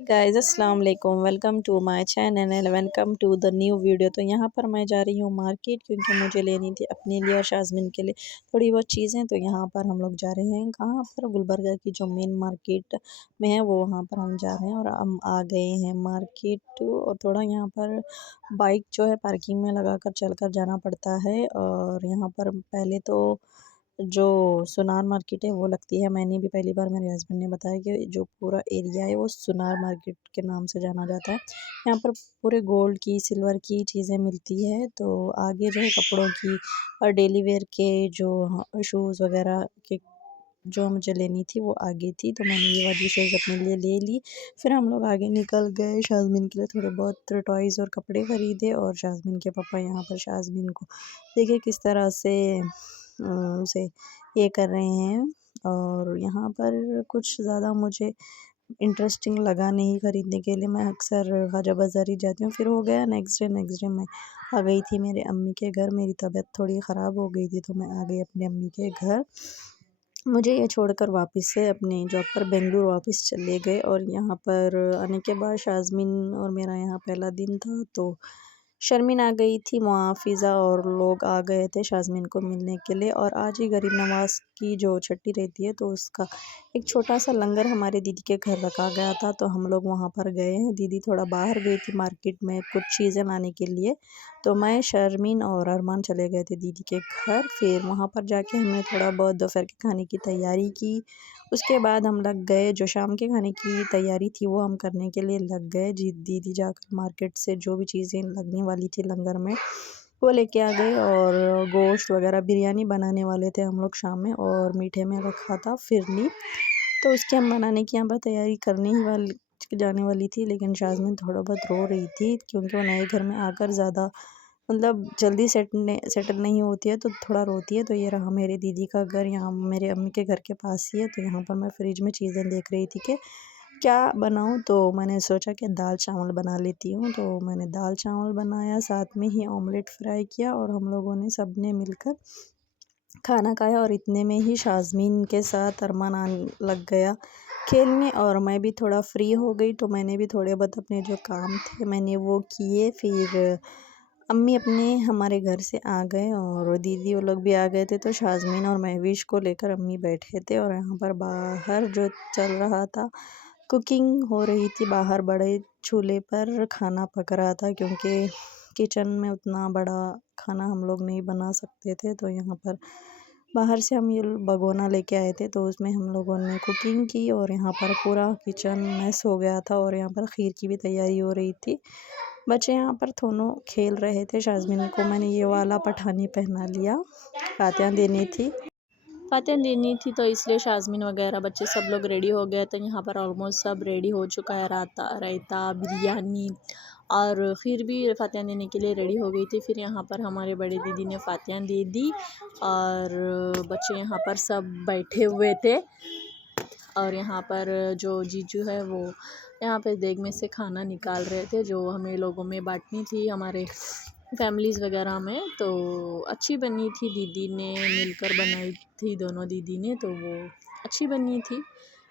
Guys अस्सलाम वालेकुम, welcome to my channel and welcome to the new video. तो यहाँ पर मैं जा रही हूँ मार्केट क्योंकि मुझे लेनी थी अपने लिए और शाज़मीन के लिए थोड़ी बहुत चीज़ें। तो यहाँ पर हम लोग जा रहे हैं कहाँ पर, गुलबर्गा की जो मेन मार्केट में है वो वहाँ पर हम जा रहे हैं और हम आ गए हैं मार्केट। और थोड़ा यहाँ पर बाइक जो है पार्किंग में लगा कर चल कर जाना पड़ता है। और यहाँ पर पहले तो जो सुनार मार्केट है वो लगती है। मैंने भी पहली बार, मेरे हस्बैंड ने बताया कि जो पूरा एरिया है वो सुनार मार्केट के नाम से जाना जाता है। यहाँ पर पूरे गोल्ड की, सिल्वर की चीज़ें मिलती है। तो आगे जो है कपड़ों की और डेली वेयर के जो शूज़ वगैरह के जो मुझे लेनी थी वो आगे थी। तो मैंने ये वाली शूज़ अपने लिए ले ली। फिर हम लोग आगे निकल गए, शाज़मीन के लिए थोड़े बहुत टॉयज़ और कपड़े ख़रीदे। और शाज़मीन के पापा यहाँ पर शाज़मीन को देखिए किस तरह से उसे ये कर रहे हैं। और यहाँ पर कुछ ज़्यादा मुझे इंटरेस्टिंग लगा नहीं ख़रीदने के लिए। मैं अक्सर ख़ाजा बाज़ार ही जाती हूँ। फिर हो गया नेक्स्ट डे मैं आ गई थी मेरे अम्मी के घर। मेरी तबीयत थोड़ी ख़राब हो गई थी तो मैं आ गई अपने अम्मी के घर। मुझे ये छोड़कर वापस से अपनी जॉब पर बेंगलुरु वापस चले गए। और यहाँ पर आने के बाद शाज़मीन और मेरा यहाँ पहला दिन था तो शर्मीन आ गई थी, मुआफ़िज़ा और लोग आ गए थे शाज़मीन को मिलने के लिए। और आज ही गरीब नवाज़ की जो छुट्टी रहती है तो उसका एक छोटा सा लंगर हमारे दीदी के घर रखा गया था तो हम लोग वहाँ पर गए हैं। दीदी थोड़ा बाहर गई थी मार्केट में कुछ चीज़ें लाने के लिए। तो मैं, शर्मीन और अरमान चले गए थे दीदी के घर। फिर वहाँ पर जाके हमने थोड़ा बहुत दोपहर के खाने की तैयारी की। उसके बाद हम लग गए, जो शाम के खाने की तैयारी थी वो हम करने के लिए लग गए। जी, दीदी जाकर मार्केट से जो भी चीज़ें लगने वाली थी लंगर में वो लेके आ गए। और गोश्त वगैरह बिरयानी बनाने वाले थे हम लोग शाम में, और मीठे में रखा था फिरनी। तो उसकी हम बनाने की यहाँ पर तैयारी करने ही वाली जाने वाली थी। लेकिन शाज़मीन थोड़ा बहुत रो रही थी क्योंकि वो नए घर में आकर ज़्यादा मतलब जल्दी सेटल नहीं होती है तो थोड़ा रोती है। तो ये रहा मेरे दीदी का घर, यहाँ मेरे अम्मी के घर के पास ही है। तो यहाँ पर मैं फ्रिज में चीज़ें देख रही थी कि क्या बनाऊँ। तो मैंने सोचा कि दाल चावल बना लेती हूँ। तो मैंने दाल चावल बनाया, साथ में ही ऑमलेट फ्राई किया और हम लोगों ने सब ने मिलकर खाना खाया। और इतने में ही शाज़मीन के साथ अरमान लग गया खेलने और मैं भी थोड़ा फ्री हो गई। तो मैंने भी थोड़े बहुत अपने जो काम थे मैंने वो किए। फिर अम्मी अपने हमारे घर से आ गए और दीदी वो लोग भी आ गए थे। तो शाज़मीन और महविश को लेकर अम्मी बैठे थे। और यहाँ पर बाहर जो चल रहा था, कुकिंग हो रही थी बाहर, बड़े चूल्हे पर खाना पक रहा था क्योंकि किचन में उतना बड़ा खाना हम लोग नहीं बना सकते थे। तो यहाँ पर बाहर से हम ये भगोना लेके आए थे तो उसमें हम लोगों ने कुकिंग की। और यहाँ पर पूरा किचन मैस हो गया था और यहाँ पर खीर की भी तैयारी हो रही थी। बच्चे यहाँ पर दोनों खेल रहे थे। शाज़मीन को मैंने ये वाला पठानी पहना लिया, फातिहा देनी थी तो इसलिए शाज़मीन वगैरह बच्चे सब लोग रेडी हो गए। तो यहाँ पर ऑलमोस्ट सब रेडी हो चुका है। रायता, बिरयानी और खीर भी फातिहा देने के लिए रेडी हो गई थी। फिर यहाँ पर हमारे बड़े दीदी ने फातिहा दे दी और बच्चे यहाँ पर सब बैठे हुए थे। और यहाँ पर जो जीजू है वो यहाँ पे देग में से खाना निकाल रहे थे जो हमें लोगों में बांटनी थी हमारे फैमिलीज़ वगैरह में। तो अच्छी बनी थी, दीदी ने मिलकर बनाई थी दोनों दीदी ने, तो वो अच्छी बनी थी।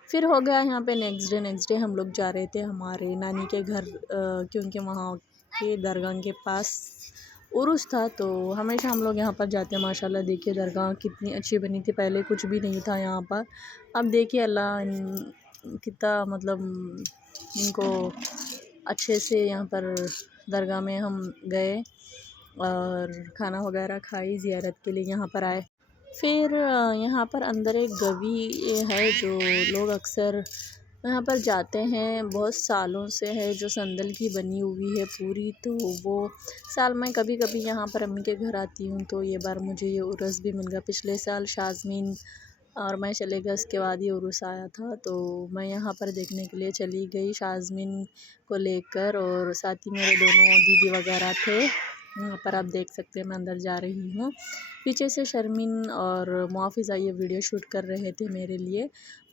फिर हो गया यहाँ पे नेक्स्ट डे हम लोग जा रहे थे हमारे नानी के घर क्योंकि वहाँ के दरगाह के पास उर्स था। तो हमेशा हम लोग यहाँ पर जाते हैं। माशाल्लाह देखिए दरगाह कितनी अच्छी बनी थी, पहले कुछ भी नहीं था यहाँ पर। अब देखिए अल्लाह कितना मतलब इनको अच्छे से यहाँ पर दरगाह में हम गए और खाना वगैरह खाई, ज़ियारत के लिए यहाँ पर आए। फिर यहाँ पर अंदर एक गवी है जो लोग अक्सर यहाँ पर जाते हैं, बहुत सालों से है, जो संदल की बनी हुई है पूरी। तो वो साल में कभी कभी यहाँ पर अम्मी के घर आती हूँ। तो ये बार मुझे ये उर्स भी मिल गया। पिछले साल शाज़मीन और मैं चले गए, उसके बाद ये उर्स आया था तो मैं यहाँ पर देखने के लिए चली गई शाज़मीन को लेकर। और साथ ही मेरे दोनों दीदी वगैरह थे। यहाँ पर आप देख सकते हैं मैं अंदर जा रही हूँ। पीछे से शर्मीन और मुआफ़िज़ा ये वीडियो शूट कर रहे थे मेरे लिए।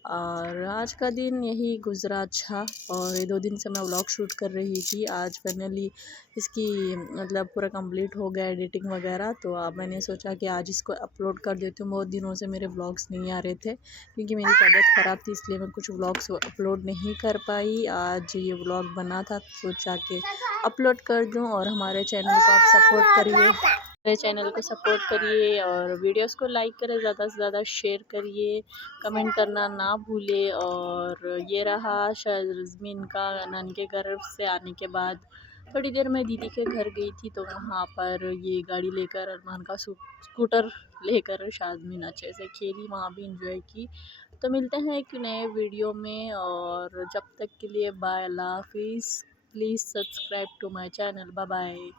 और आज का दिन यही गुजरा अच्छा। और ये 2 दिन से मैं व्लॉग शूट कर रही थी। आज फाइनली इसकी मतलब पूरा कंप्लीट हो गया एडिटिंग वगैरह, तो अब मैंने सोचा कि आज इसको अपलोड कर देती हूँ। बहुत दिनों से मेरे व्लॉग्स नहीं आ रहे थे क्योंकि मेरी तबीयत ख़राब थी, इसलिए मैं कुछ व्लॉग्स अपलोड नहीं कर पाई। आज ये व्लॉग बना था, सोचा कि अपलोड कर दूँ। और हमारे चैनल को आप सपोर्ट करिए, मेरे चैनल को सपोर्ट करिए और वीडियोस को लाइक करें, ज़्यादा से ज़्यादा शेयर करिए, कमेंट करना ना भूले। और ये रहा शर्मीन का नानी के घर से आने के बाद थोड़ी देर मैं दीदी के घर गई थी, तो वहाँ पर ये गाड़ी लेकर अरमान का स्कूटर लेकर शाज़मीन अच्छे से खेली, वहाँ भी इंजॉय की। तो मिलते हैं एक नए वीडियो में, और जब तक के लिए बाय, अल्लाह हाफिज़। Please subscribe to my channel. Bye bye.